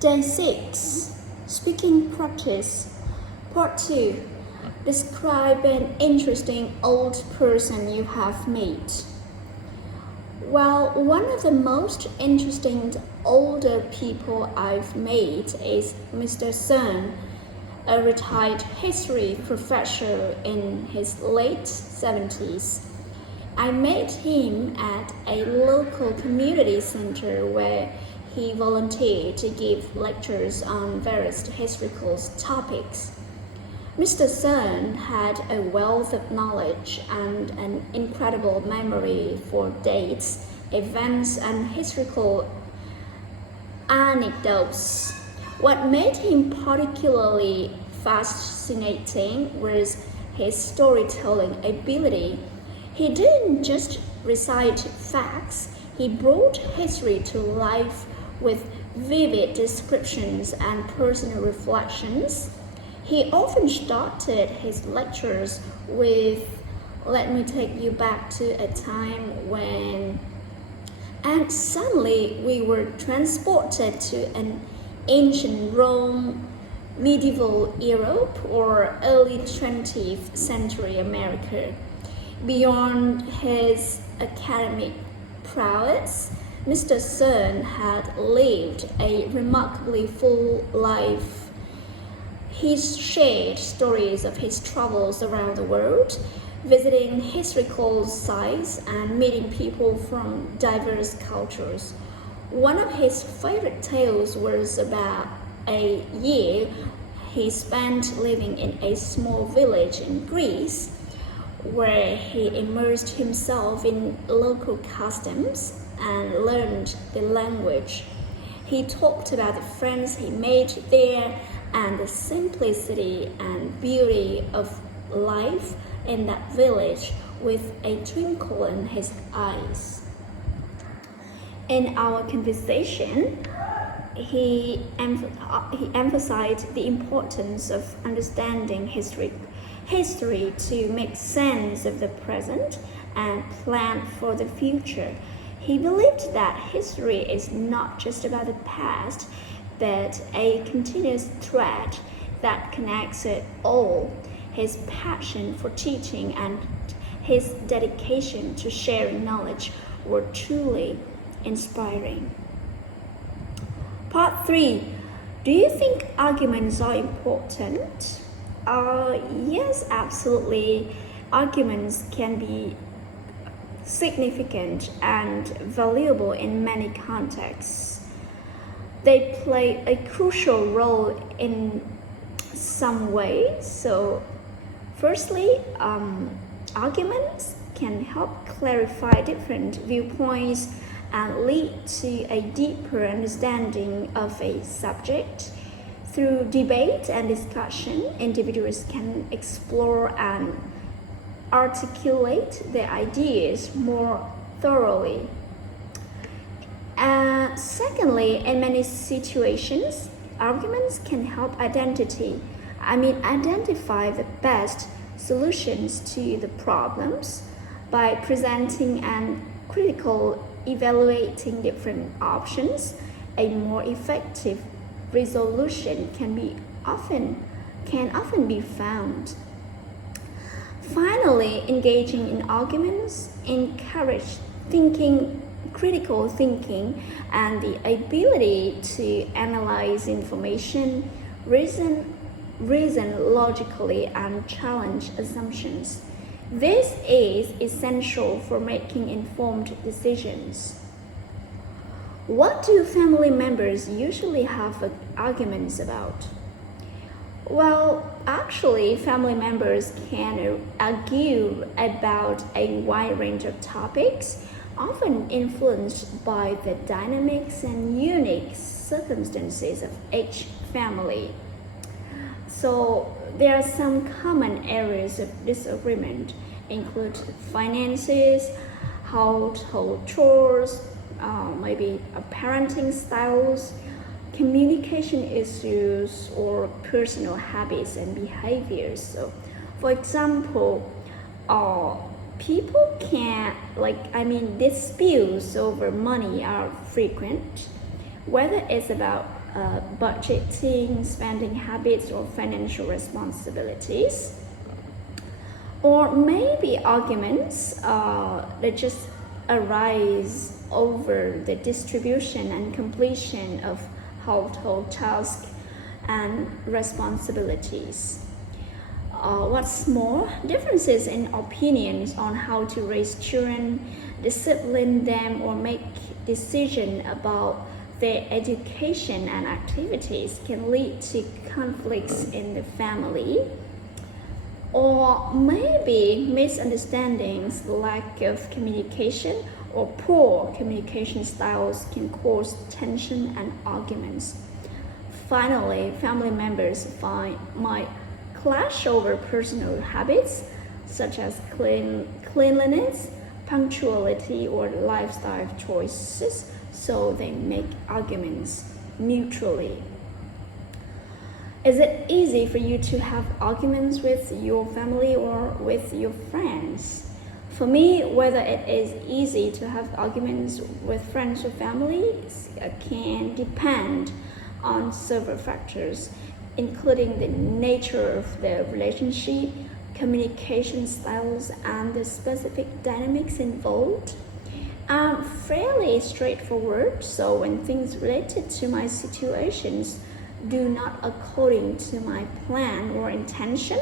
Day 6. Speaking Practice. Part 2. Describe an interesting old person you have met. Well, one of the most interesting older people I've met is Mr. Sun, a retired history professor in his late 70s. I met him at a local community center where he volunteered to give lectures on various historical topics. Mr. Sun had a wealth of knowledge and an incredible memory for dates, events, and historical anecdotes. What made him particularly fascinating was his storytelling ability. He didn't just recite facts, he brought history to life with vivid descriptions and personal reflections. He often started his lectures with, "Let me take you back to a time when," and suddenly we were transported to an ancient Rome, medieval Europe, or early 20th century America. Beyond his academic prowess, Mr. Sun had lived a remarkably full life. He shared stories of his travels around the world, visiting historical sites and meeting people from diverse cultures. One of his favorite tales was about a year he spent living in a small village in Greece, where he immersed himself in local customs and learned the language. He talked about the friends he made there and the simplicity and beauty of life in that village with a twinkle in his eyes. In our conversation, he emphasized the importance of understanding history to make sense of the present and plan for the future. He believed that history is not just about the past, but a continuous thread that connects it all. His passion for teaching and his dedication to sharing knowledge were truly inspiring. Part 3. Do you think arguments are important? Yes, absolutely. Arguments can be significant and valuable in many contexts. They play a crucial role in some ways. So, firstly, arguments can help clarify different viewpoints and lead to a deeper understanding of a subject. Through debate and discussion, individuals can explore and articulate their ideas more thoroughly. Secondly, in many situations, arguments can help identify the best solutions to the problems. By presenting and critically evaluating different options, a more effective resolution can often be found. Finally, engaging in arguments encourages critical thinking and the ability to analyze information, reason logically, and challenge assumptions. This is essential for making informed decisions. What do family members usually have arguments about? Well, actually, family members can argue about a wide range of topics, often influenced by the dynamics and unique circumstances of each family. So, there are some common areas of disagreement, include finances, household chores, maybe parenting styles, communication issues, or personal habits and behaviors. So, for example, people can, disputes over money are frequent, whether it's about budgeting, spending habits, or financial responsibilities. Or maybe arguments that just arise over the distribution and completion of household tasks and responsibilities. What's more, differences in opinions on how to raise children, discipline them, or make decisions about their education and activities can lead to conflicts in the family. Or maybe misunderstandings, lack of communication, or poor communication styles can cause tension and arguments. Finally, family members might clash over personal habits such as cleanliness, punctuality, or lifestyle choices, so they make arguments mutually. Is it easy for you to have arguments with your family or with your friends? For me, whether it is easy to have arguments with friends or family can depend on several factors, including the nature of the relationship, communication styles, and the specific dynamics involved. I'm fairly straightforward, so when things related to my situations do not according to my plan or intention,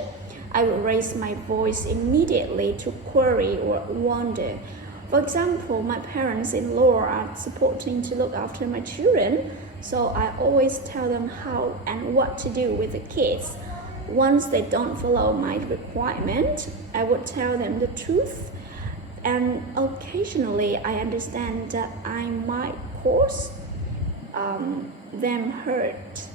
I will raise my voice immediately to query or wonder. For example, my parents-in-law are supporting to look after my children, so I always tell them how and what to do with the kids. Once they don't follow my requirement, I would tell them the truth, and occasionally I understand that I might cause them hurt.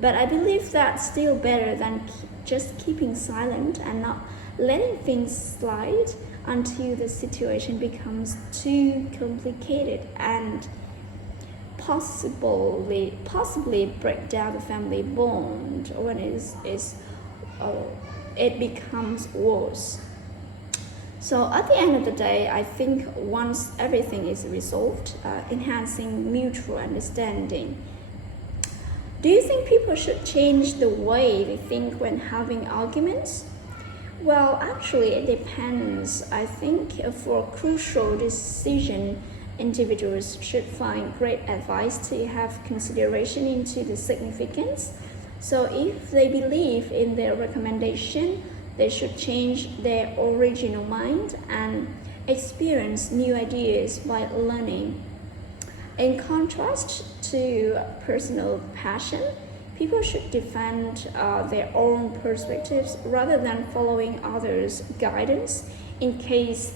But I believe that's still better than just keeping silent and not letting things slide until the situation becomes too complicated and possibly break down the family bond when it becomes worse. So at the end of the day, I think once everything is resolved, enhancing mutual understanding. Do you think people should change the way they think when having arguments? Well, actually, it depends. I think for a crucial decision, individuals should find great advice to have consideration into the significance. So if they believe in their recommendation, they should change their original mind and experience new ideas by learning. In contrast to personal passion, people should defend their own perspectives rather than following others' guidance in case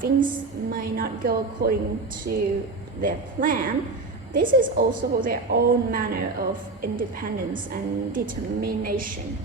things may not go according to their plan. This is also their own manner of independence and determination.